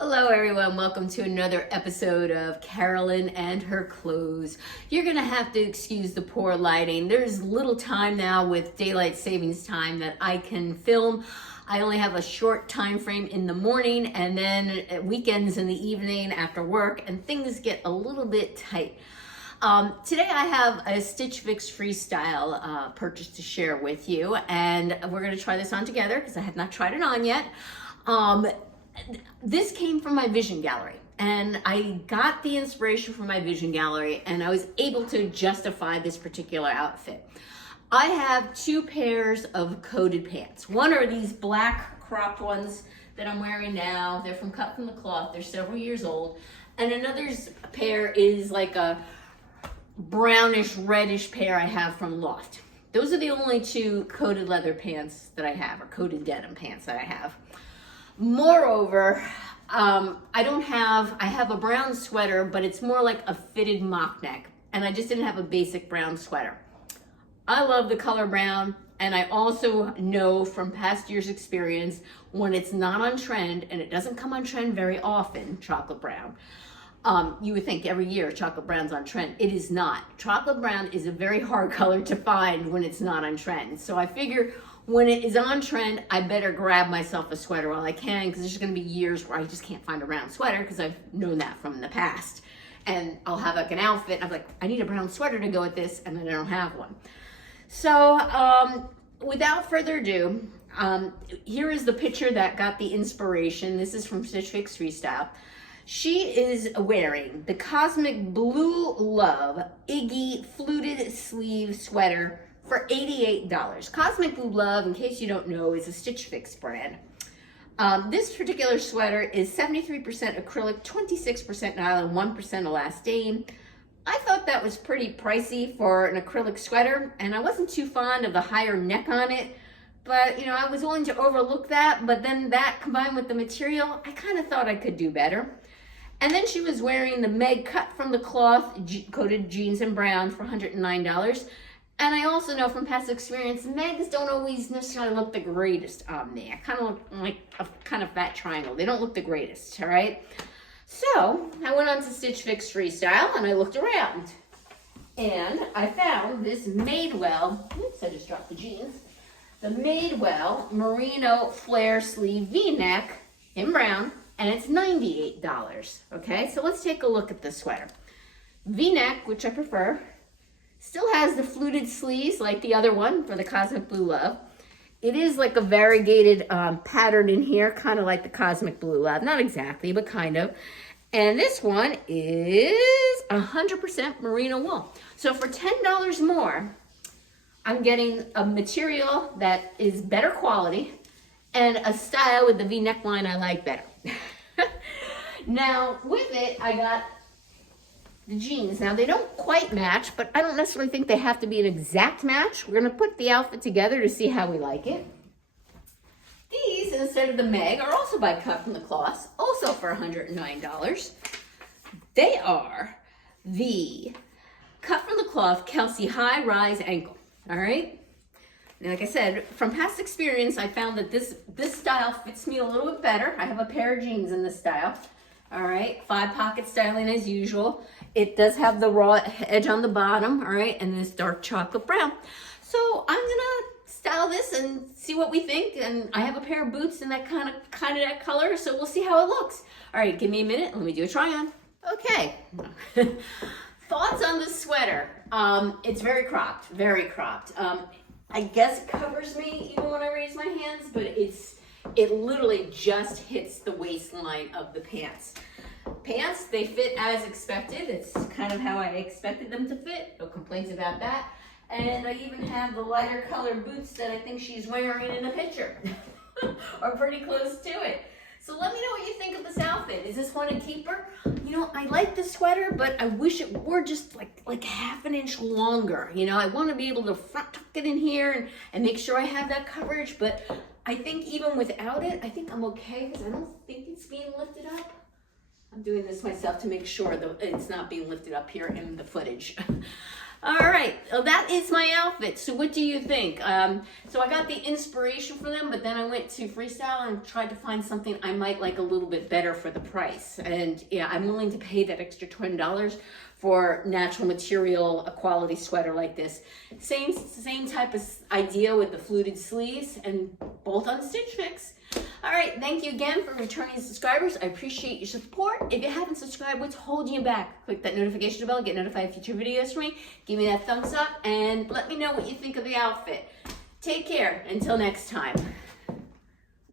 Hello everyone, welcome to another episode of Carolyn and Her Clothes. You're gonna have to excuse the poor lighting. There's little time now with daylight savings time that I can film. I only have a short time frame in the morning and then weekends in the evening after work, and things get a little bit tight. Today I have a Stitch Fix freestyle purchase to share with you, and we're gonna try this on together because I have not tried it on yet. This came from my vision gallery, and I got the inspiration from my vision gallery, and I was able to justify this particular outfit. I have two pairs of coated pants. One are these black cropped ones that I'm wearing now. They're from Cut from the Cloth. They're several years old. And another pair is like a brownish reddish pair I have from Loft. Those are the only two coated leather pants that I have, or coated denim pants that I have. Moreover, I have a brown sweater, but it's more like a fitted mock neck, and I just didn't have a basic brown sweater. I love the color brown, and I also know from past years' experience when it's not on trend, and it doesn't come on trend very often, chocolate brown. You would think every year chocolate brown's on trend. It is not. Chocolate brown is a very hard color to find when it's not on trend. So I figure when it is on trend, I better grab myself a sweater while I can, because there's going to be years where I just can't find a brown sweater because I've known that from the past. And I'll have like an outfit, and I'm like, I need a brown sweater to go with this, and then I don't have one. So without further ado, here is the picture that got the inspiration. This is from Stitch Fix Freestyle. She is wearing the Cosmic Blue Love Iggy fluted sleeve sweater for $88. Cosmic Blue Love, in case you don't know, is a Stitch Fix brand. This particular sweater is 73% acrylic, 26% nylon, 1% elastane. I thought that was pretty pricey for an acrylic sweater, and I wasn't too fond of the higher neck on it, but I was willing to overlook that. But then that combined with the material, I kind of thought I could do better. And then she was wearing the Meg Cut from the Cloth coated jeans in brown for $109. And I also know from past experience, Megs don't always necessarily look the greatest on me. I kind of look like a kind of fat triangle. They don't look the greatest, all right? So I went on to Stitch Fix Freestyle and I looked around. And I found this Madewell, oops, I just dropped the jeans. The Madewell Merino Flare Sleeve V-neck in brown, and it's $98, okay? So let's take a look at the sweater. V-neck, which I prefer, still has the fluted sleeves like the other one for the Cosmic Blue Love. It is like a variegated pattern in here, kind of like the Cosmic Blue Love. Not exactly, but kind of. And this one is 100% merino wool. So for $10 more, I'm getting a material that is better quality and a style with the V neckline I like better. Now, with it, I got the jeans. Now, they don't quite match, but I don't necessarily think they have to be an exact match. We're going to put the outfit together to see how we like it. These, instead of the Meg, are also by Cut from the Cloth, also for $109. They are the Cut from the Cloth Kelsey High Rise Ankle, all right? And like I said, from past experience, I found that this style fits me a little bit better. I have a pair of jeans in this style. All right, 5-pocket styling as usual. It does have the raw edge on the bottom, all right, and this dark chocolate brown. So I'm gonna style this and see what we think. And I have a pair of boots in that kind of that color, so we'll see how it looks. All right, give me a minute. Let me do a try on. Okay. Thoughts on the sweater? It's very cropped, very cropped. I guess it covers me even when I raise my hands, but it literally just hits the waistline of the pants. Pants, they fit as expected. It's kind of how I expected them to fit. No complaints about that. And I even have the lighter colored boots that I think she's wearing in the picture. Or pretty close to it. So let me know what you think of this outfit. Is this one a keeper? I like the sweater, but I wish it were just like half an inch longer. I want to be able to front tuck it in here and make sure I have that coverage. But I think even without it, I think I'm okay because I don't think it's being lifted up. I'm doing this myself to make sure that it's not being lifted up here in the footage. All right, well, that is my outfit. So what do you think? So I got the inspiration for them, but then I went to Freestyle and tried to find something I might like a little bit better for the price. And yeah, I'm willing to pay that extra $20 for natural material, a quality sweater like this. Same type of idea with the fluted sleeves and both on Stitch Fix. All right, thank you again for returning subscribers. I appreciate your support. If you haven't subscribed, what's holding you back? Click that notification bell, get notified of future videos from me. Give me that thumbs up and let me know what you think of the outfit. Take care. Until next time.